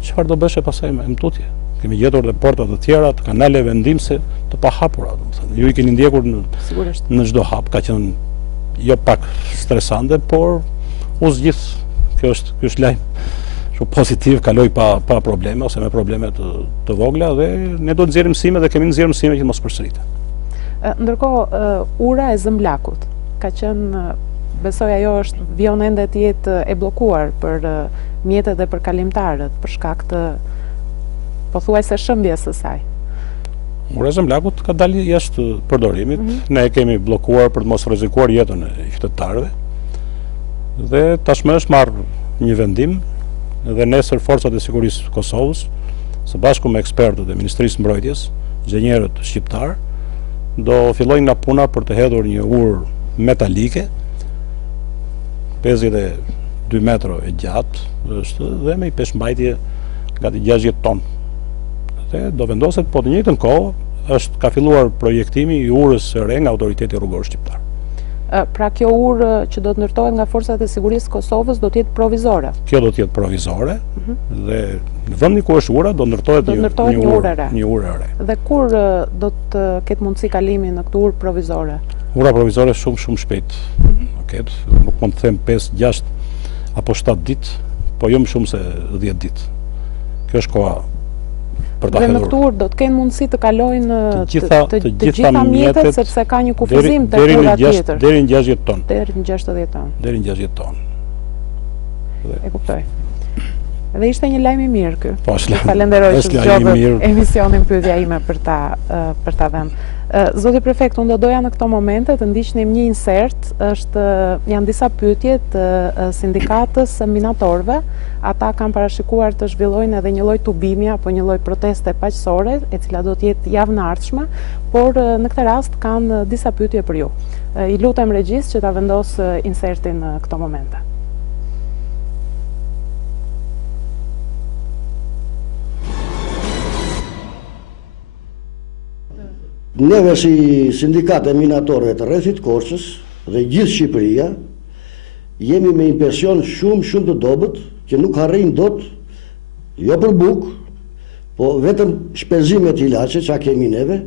çfarë do bëshe pasaj me tutje? Kemi gjetur dhe porta të tjera, të kanale vendimse të pahapura, domethënë. Ju i keni ndjekur në çdo hap, ka qenë jo pak stresante, por u zgjidh. Kjo është lajm shumë pozitiv, kaloi pa probleme ose me probleme të vogla, dhe ne do të nxjerrim mësime dhe kemi nxjerrë mësime që mos përsëritet. Ndërkohë, ura e Zëmblakut ka qenë, besoj ajo vion ende të jetë e bllokuar për mjetet dhe për kalimtarët për shkak të pothuajse shëmbjes së saj. Ura e Zëmblakut ka dalë jashtë përdorimit. Ne e kemi bllokuar për të mos rrezikuar jetën e qytetarëve. Dhe tashmë është marrë një vendim, dhe nesër forcat e sigurisë të Kosovës, së bashku me ekspertët e Ministrisë Mbrojtjes, inxhinierët shqiptar, do fillojnë nga puna për të hedhur një urë metalike, 52 metra e gjatë është, dhe me i peshmbajtje gati 60 ton. Dhe do vendoset, po të njëjtën kohë ka filluar projektimi i urës së re nga Autoriteti Rrugor Shqiptar. Pra kjo urë që do të ndërtohet nga forcat e sigurisë Kosovës do të jetë provizore? Kjo do të jetë provizore, dhe në vendin ku është ura do ndërtohet një urë e re. Dhe kur do të ketë mundësi kalimi në këtë urë provizore? Ura provizore shumë shpejt. Nuk mund të them 5, 6 apo 7 ditë, po jo më shumë se 10 ditë. Kjo është koha për ta hedhur. Dhe në këtë urë do të kenë mundësi të kalojnë të gjitha mjetet, sepse ka një kufizim të ura tjetër. Deri në 60 ton. Deri në 60 ton. Deri në 60 ton. E kuptoj. Dhe ishte një lajm i mirë ky. Po, falenderoj që zgjodhët emisionin Pyetja ime për ta dhënë. Zoti prefekt, unë do doja në këto momente të ndiqnim një insert, janë disa pyetje të sindikatës minatorëve. Ata kanë parashikuar të zhvillojnë edhe një lloj tubimi apo një lloj proteste paqësore, e cila do të jetë javën e ardhshme, por në këtë rast kanë disa pyetje për ju. I lutem regjis që ta vendos insertin në këto momente. Neve si sindikate minatorëve të rrethit Korçës dhe gjithë Shqipëria jemi me impresion shumë të dobët që nuk harrin dot, jo për bukë, po vetëm shpenzimet ilaçe që kemi neve,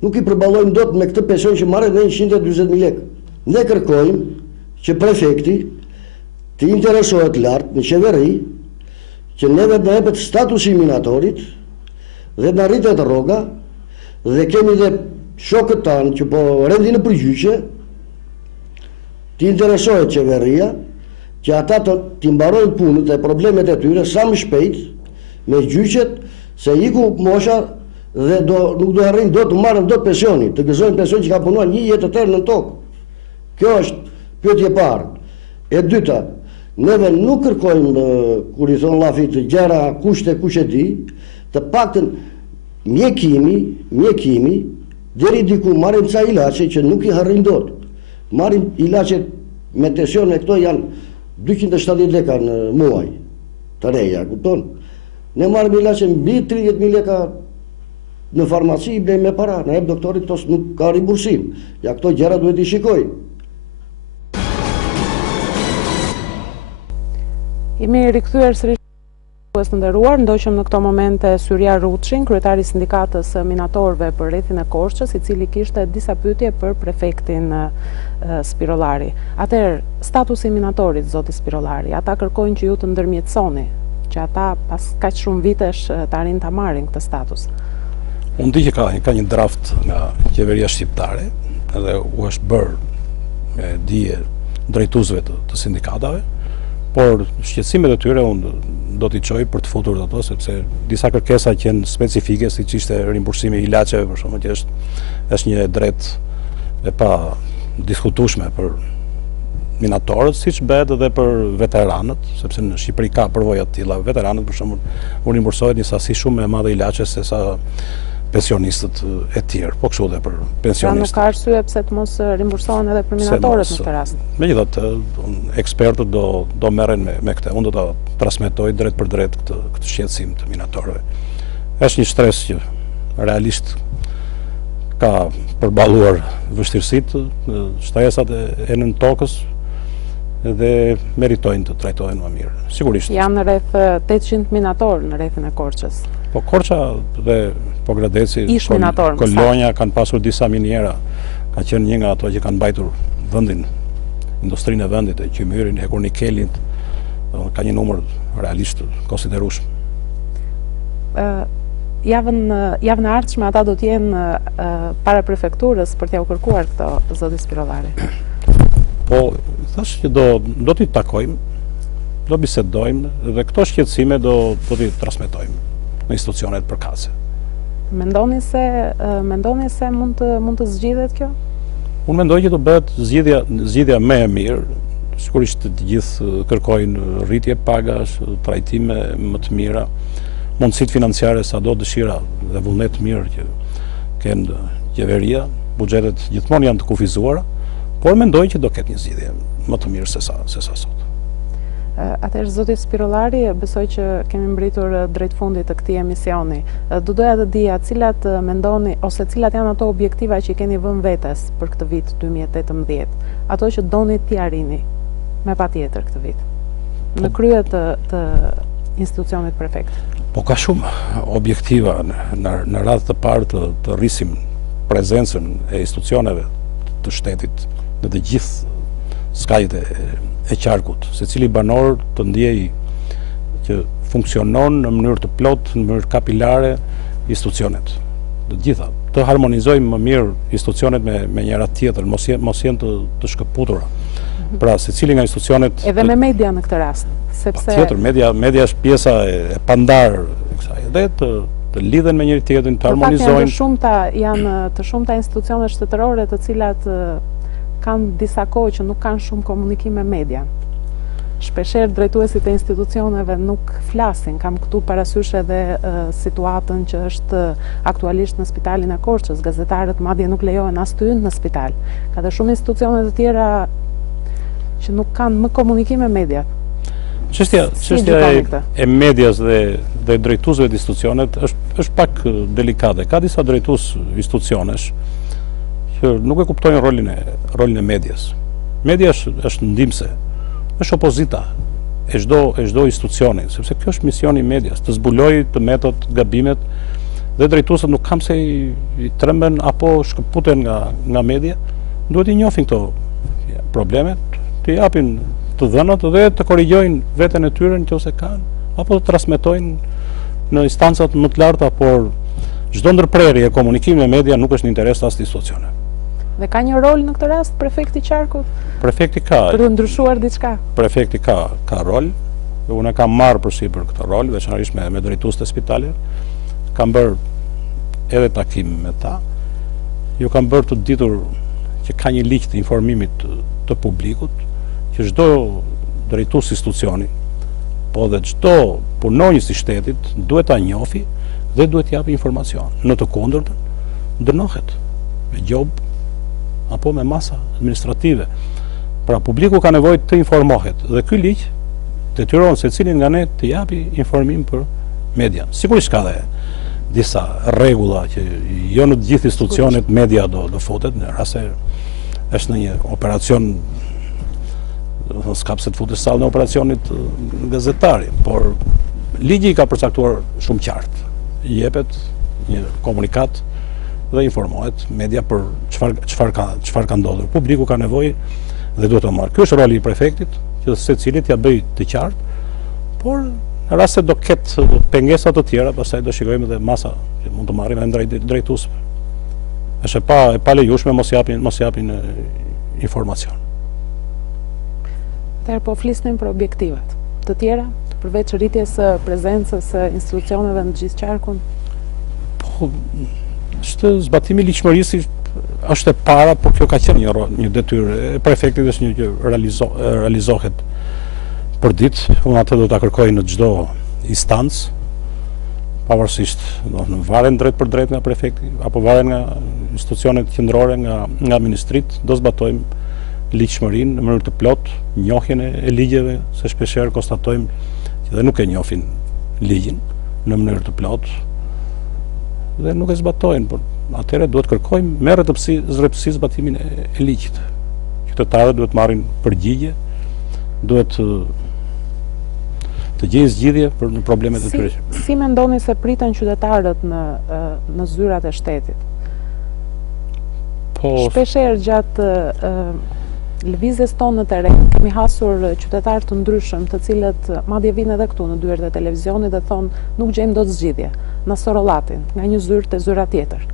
nuk i përballojmë dot me këtë pension që marrë në 140.000 lekë. Ne kërkojmë që prefekti të interesohet lart në qeveri që neve të jepet statusi minatorit dhe në rritet rroga, dhe kemi dhe shokët tanë që po rendin në përgjyqje, të interesohet qeveria që ata të mbarojnë punët e problemet e tyre sa më shpejt me gjyqet, se iku mosha dhe nuk do arrin do të marrën do të pensioni, të gëzojnë pension që ka punuar një jetë të tërë në tokë. Kjo është pyetje e parë. E dyta, Neve nuk kërkojmë, kur I thonë llafit, gjëra kushte kush e di, të paktën mjekimi, deri diku marrim ca ilaçe që nuk I harrin dot. Marrim ilaçet me tension, këto janë 270 leka në muaj, të reja, kupton? Ne marrim ilaçe mbi 30.000 leka në farmaci, I blejmë me para, na jep doktori, këto nuk ka rimbursim. Ja këto gjëra duhet I shikoj. Jemi rikthyer sërish të nderuar, ndoqëm në këto momente Syria Ruçin, kryetari I sindikatës minatorëve për rrethin e Korçës, I cili kishte disa pyetje për prefektin Spirollari. Atëherë, statusi I minatorit, zoti Spirollari, ata kërkojnë që ju të ndërmjetësoni, që ata pas kaq shumë vitesh të arrin ta marrin këtë status. Unë di që ka një draft nga qeveria shqiptare, edhe u është bërë me dije drejtuesve të sindikatave, por shqetësimet e tyre unë do t'i çoj për të futur ato, sepse disa kërkesa që janë specifike, siç ishte rimbursimi I ilaçeve, për shkakun që është një drejt e pa diskutueshme për minatorët, siç bëhet edhe për veteranët, sepse në Shqipëri ka përvoja të tilla. Veteranët, për shembull, u rimbursohet një sasi shumë e madhe ilaçe se sa pensionistët e tjerë, po kështu edhe për pensionistët. Pra nuk ka arsye pse të mos rimbursohen edhe për minatorët në këtë rast. Megjithatë, ekspertët do merren me këtë. Unë do ta transmetoj drejt për drejt këtë shqetësim të minatorëve. Është një stres që realisht ka përballuar vështirësitë, shtresat e nën tokës dhe meritojnë të trajtohen më mirë. Sigurisht. Janë rreth 800 minatorë në rrethin e Korçës. Po Korça dhe Pogradeci, Kolonja kanë pasur disa miniera, ka qenë një nga ato që kanë mbajtur vendin, industrinë e vendit, e qymyrin, e kurnikelin, ka një numër realisht konsiderueshëm. Javën e ardhshme ata do të jenë para prefekturës për t'ia kërkuar këto, zoti Spirollari. Po, thash që do t'i takojmë, do bisedojmë dhe këto shqetësime do t'i transmetojmë në institucionet përkatëse. Mendoni se mund të zgjidhet kjo? Unë mendoj që do bëhet zgjidhja më e mirë. Sigurisht të gjithë kërkojnë rritje pagash, trajtime më të mira, mundësitë financiare sado dëshira dhe vullnet mirë që kanë qeveria, buxhetet gjithmonë janë të kufizuara, por mendoj që do ketë një zgjidhje më të mirë se sa sot. Atëherë, zoti Spirollari, besoj që kemi mbritur drejt fundit të këtij emisioni. Do doja të dija cilat mendoni ose cilat janë ato objektiva që I keni vënë vetes për këtë vit 2018, ato që doni t'i arrini me patjetër këtë vit, në krye të institucionit prefekt. Po ka shumë objektiva në radhë të parë të rrisim prezencën e institucioneve të shtetit në të gjithë skajt e qarkut, se cili banor të ndjej që funksionon në mënyrë të plotë, në mënyrë kapilare institucionet. Të gjitha, të harmonizojmë më mirë institucionet me njëra tjetër, mos jenë të shkëputura. Pra, se cili nga institucionet... Edhe me media në këtë rast, sepse... Tjetër, media është pjesa e pandar, dhe të lidhen me njëri tjetrin, të harmonizojnë... Janë të shumta institucionet shtetërore të cilat kanë disa kohë që nuk kanë shumë komunikim me media. Shpeshherë drejtuesit e institucioneve nuk flasin, kam këtu parasysh edhe situatën që është aktualisht në spitalin e Korçës, gazetarët madje nuk lejohen as të hyjnë në spital. Ka dhe shumë institucione të tjera që nuk kanë më komunikim me media. Çështja e medias dhe drejtuesve të institucionet është pak delikate. Ka disa drejtues institucionesh që nuk e kuptojnë rolin e medias. Media është ndihmëse, është opozita e çdo institucioni, sepse kjo është misioni I medias, të zbulojë, të metot gabimet, dhe drejtuesët nuk kam se I tremben apo shkëputen nga media, duhet I njohin këto problemet, të japin të dhënat dhe të korrigjojnë veten e tyre nëse kanë, apo të transmetojnë në instancat më të larta, por çdo ndërprerje e komunikimit me media nuk është në interes të asnjë institucioni. Dhe ka një rol në këtë rast prefekti qarkut? Prefekti ka. Për të ndryshuar diçka? Prefekti ka rol. Unë kam marrë përsipër këtë rol, veçanërisht me drejtuesit e spitalit. Kam bërë edhe takim me ta. Ju kam bërë të ditur që ka një ligj të informimit të publikut, që çdo drejtues institucioni, po dhe çdo punonjës i shtetit duhet ta njohë dhe duhet t'japi informacion. Në të kundërtën, dënohet me gjobë apo me masa administrative. Pra publiku ka nevojë të informohet dhe ky ligj detyron secilin nga ne të japi informim për media. Sigurisht ka dhe disa rregulla që jo në të gjithë institucionet media do futet, në rast se është në një operacion s'ka pse të futesh sallë në operacionit gazetari, por ligji ka përcaktuar shumë qartë. Jepet një komunikat dhe informohet media për çfarë ka ndodhur. Publiku ka nevojë dhe duhet të marrë. Ky është roli i prefektit, që secilit ja bëj të qartë, por në rast se do ketë pengesa të tjera, pastaj do shikojmë edhe masa që mund të marrim edhe drejtuesve. Është e pa lejueshme mos japin informacion. Atëherë po flisnim për objektivat të tjera, përveç rritjes së prezencës së institucioneve në gjithë qarkun? Po, është zbatimi i ligjshmërisë është e para, por kjo ka qenë një detyrë e prefektit, është një që realizohet për ditë. Unë atë do ta kërkoj në çdo instancë, pavarësisht, në varen drejt për drejt nga prefekti, apo varen nga institucionet qendrore, nga ministrit, do zbatojmë ligjshmërinë në mënyrë të plotë, njohjen e ligjeve, se shpeshherë konstatojmë që dhe nuk e njohin ligjin në mënyrë të plotë dhe nuk e zbatojnë, por atëherë duhet kërkojmë me rrëtëpsi zbatimin e ligjit. Qytetarët duhet marrin përgjigje, duhet të gjejnë zgjidhje për problemet e tyre. Si mendoni se priten qytetarët në zyrat e shtetit? Po, shpeshherë gjatë lëvizjes tonë në teren kemi hasur qytetarë të ndryshëm, të cilët madje vinë edhe këtu në dyert e televizionit dhe thonë nuk gjejmë dot zgjidhje, na sorollatin nga një zyrë te zyra tjetër.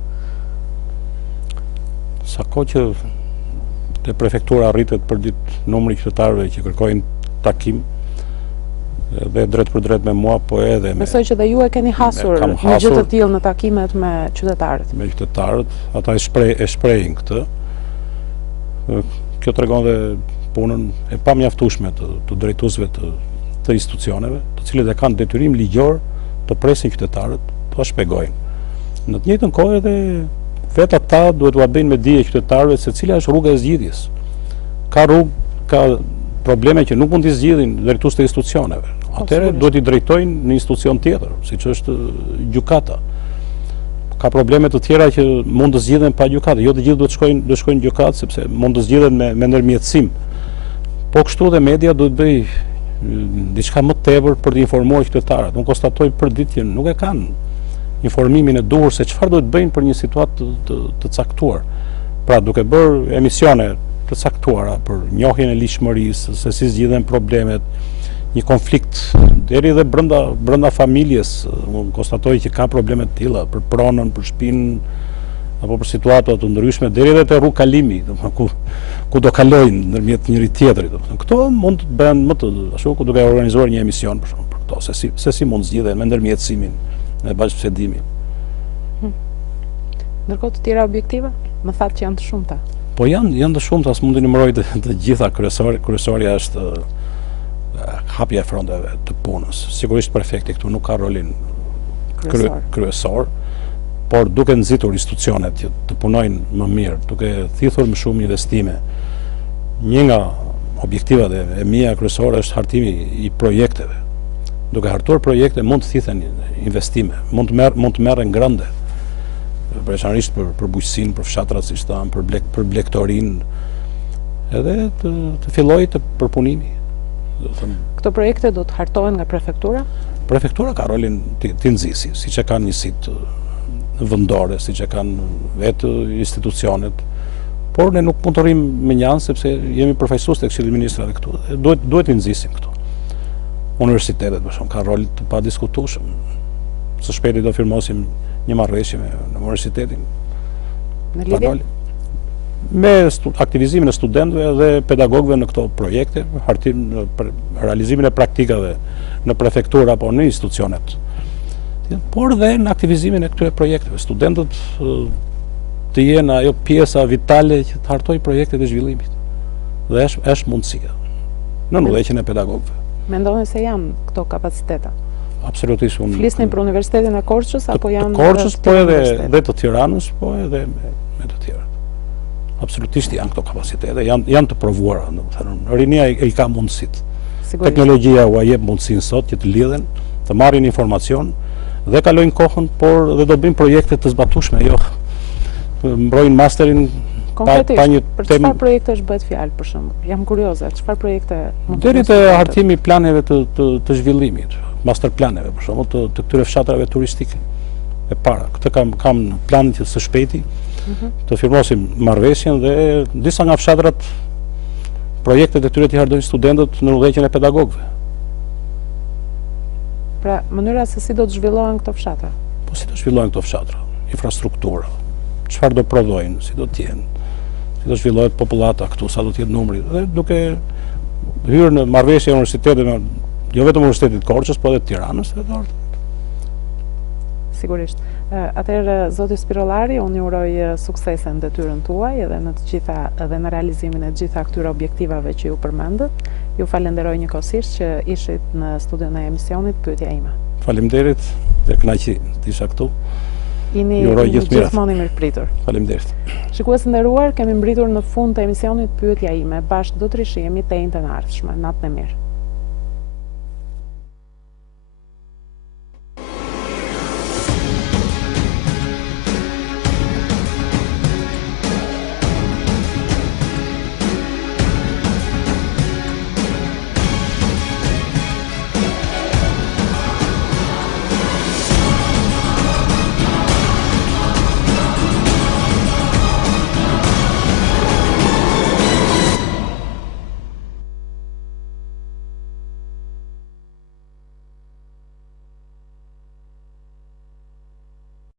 Sa kohë që te prefektura rritet për ditë numri i qytetarëve që kërkojnë takim, dhe drejt për drejt me mua, po edhe me... Besoj që dhe ju e keni hasur një gjë të tillë në takimet me qytetarët. Me qytetarët, ata e shprehin këtë. Kjo tregon dhe punën e pamjaftueshme të drejtuesve të institucioneve, të cilët e kanë detyrim ligjor të presin qytetarët, të shpjegojnë. Në të njëjtën kohë edhe vetë ata duhet t'u bëjnë me dije qytetarëve se cila është rruga e zgjidhjes. Ka probleme që nuk mund t'i zgjidhin drejtues të institucioneve. Atëherë duhet i drejtojnë në institucion tjetër, siç është gjykata. Ka probleme të tjera që mund të zgjidhen pa gjykatë. Jo të gjithë duhet shkojnë gjykatë, sepse mund të zgjidhen me ndërmjetësim. Po kështu dhe media duhet bëj diçka më tepër për të informuar qytetarët. Unë konstatoj për ditë që nuk e kanë informimin e duhur se çfarë duhet bëjnë për një situatë të caktuar. Pra duke bërë emisione të caktuara për njohjen e ligjshmërisë, se si zgjidhen problemet, një konflikt deri dhe brenda familjes. Unë konstatoj që ka probleme të tilla për pronën, për shtëpinë apo për situata të ndryshme, deri edhe te rrugë kalimi, ku do kalojnë ndërmjet njëri tjetrit. Këto mund të bëhen më të ashtu ku duke organizuar një emision për shkak për këto, se si mund zgjidhen me ndërmjetësimin, me bashkëbisedim. Ndërkohë të tjera objektive, më thatë që janë të shumta. Po janë të shumta, s'mund të numëroj të gjitha. Kryesorja është hapja e fronteve të punës. Sigurisht prefekti këtu nuk ka rolin kryesor, por duke nxitur institucionet që të punojnë më mirë, duke thithur më shumë investime. Një nga objektivat e mia kryesore është hartimi i projekteve. Duke hartuar projekte mund të thithen investime, mund të merren grande. Veçanërisht për bujqësinë, për fshatrat si shtam, për blektorinë, edhe të fillojë të përpunimi. Këto projekte do të hartohen nga prefektura? Prefektura ka rolin të nxjisë, siç e kanë njësitë vendore, siç e kanë vetë institucionet. Por ne nuk mund të rrim me një anë sepse jemi përfaqësues tek Këshilli i Ministrave këtu. Duhet të nxisim këtu. Universitetet për shkak ka rol të padiskutueshëm. Së shpejti do firmosim një marrëveshje me universitetin. Në lidhje me aktivizimin e studentëve dhe pedagogëve në këto projekte, realizimin e praktikave në prefektura apo në institucionet, por dhe në aktivizimin e këtyre projekteve. Studentët të jenë ajo pjesa vitale që të hartojë projektet e zhvillimit. Dhe është mundësia. në udhëheqjen e pedagogëve. Mendoni se janë këto kapacitete? Absolutisht unë. Flisni për Universitetin e Korçës apo janë të Korçës, po edhe të Tiranës, po edhe me të tjerët. Absolutisht janë këto kapacitete, janë të provuara, domethënë rinia i ka mundësitë. Teknologjia u jep mundësinë sot që të lidhen, të marrin informacion dhe kalojnë kohën, por dhe do bëjnë projekte të zbatueshme, jo mbrojnë masterin. Konkretisht, për çfarë projekte është bëhet fjalë për shembull? Jam kurioze, çfarë projekte mund të deri te hartimi i planeve të zhvillimit, master planeve për shembull të këtyre fshatrave turistike. E para, këtë kam planin që së shpejti të firmosim marrëveshjen dhe disa nga fshatrat projektet e tyre të hartojnë studentët në udhëheqjen e pedagogëve. Pra, mënyra se si do të zhvillohen këto fshatra? Po si do të zhvillohen këto fshatra? Infrastruktura, çfarë do prodhojnë, si do të jenë, si do zhvillohet popullata këtu, sa do të jetë numri, dhe duke hyrë në marrëveshje e universiteteve, jo vetëm Universitetit Korçës, po edhe të Tiranës dhe Dhori. Sigurisht. Atëherë, zoti Spirollari, unë ju uroj suksese në detyrën tuaj edhe në realizimin e të gjitha këtyre objektivave që ju përmendët. Ju falenderoj njëkohësisht që ishit në studion e emisionit Pyetja ime. Faleminderit dhe kënaqësi të isha këtu. Jini gjithmonë i mirëpritur. Faleminderit. Shikues nderuar, kemi mbritur në fund të emisionit Pyetja ime. Bashkë do të rishihemi të njëjtën ardhshme. Natën e mirë.